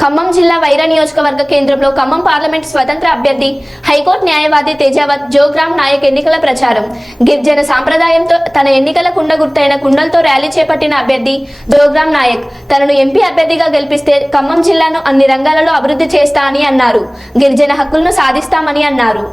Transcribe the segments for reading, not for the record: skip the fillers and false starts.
ఖమ్మం జిల్లా వైరా నియోజకవర్గ కేంద్రంలో ఖమ్మం పార్లమెంట్ స్వతంత్ర అభ్యర్థి హైకోర్టు న్యాయవాది తేజావత్ జోగ్రామ్ నాయక్ ఎన్నికల ప్రచారం. గిరిజన సాంప్రదాయంతో తన ఎన్నికల కుండ గుర్తైన కుండలతో ర్యాలీ చేపట్టిన అభ్యర్థి జోగ్రామ్ నాయక్ తనను ఎంపీ అభ్యర్థిగా గెలిపిస్తే ఖమ్మం జిల్లాను అన్ని రంగాలలో అభివృద్ధి చేస్తా అని అన్నారు. గిరిజన హక్కులను సాధిస్తామని అన్నారు.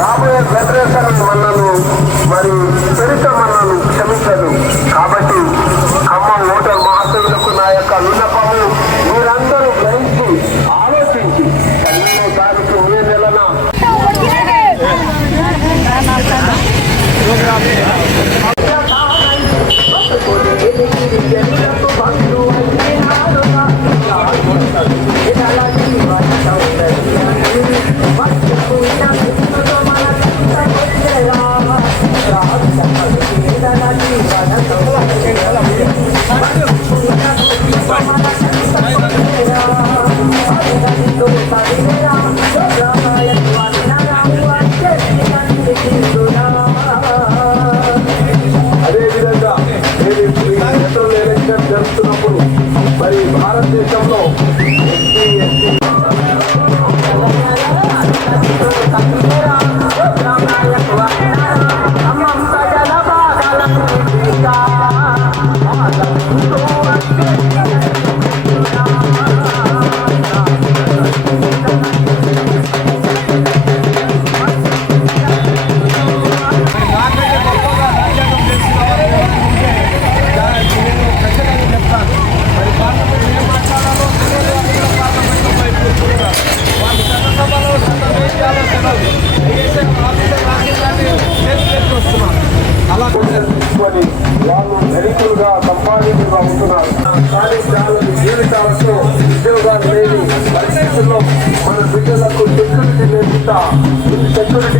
రాబోయే జనరేషన్ మనను మరి చరిత్ర మనను క్షమించదు. కాబట్టి ఖమ్మం ఓటర్ మహాశయులకు నా యొక్క విన్నపము మీరందరూ గ్రహించి ఆలోచించి 15వ తారీఖు మే నెలన అదేవిధంగా ఎలక్షన్ జరుగుతున్నప్పుడు మరి భారతదేశంలో వాళ్ళు ధనికులుగా సంపాదితులుగా ఉంటున్నారు. కానీ చాలా జీవితాలతో ఉద్యోగాలు లేని పరిస్థితుల్లో మన బిడ్డలకు సెక్యూరిటీ నేర్పుతా సెక్యూరిటీ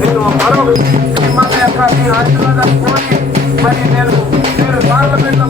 నేను మరో మిమ్మల్ని యొక్క ఆశీర్వాదాలు కోరి మరి నేను పార్లమెంట్ లో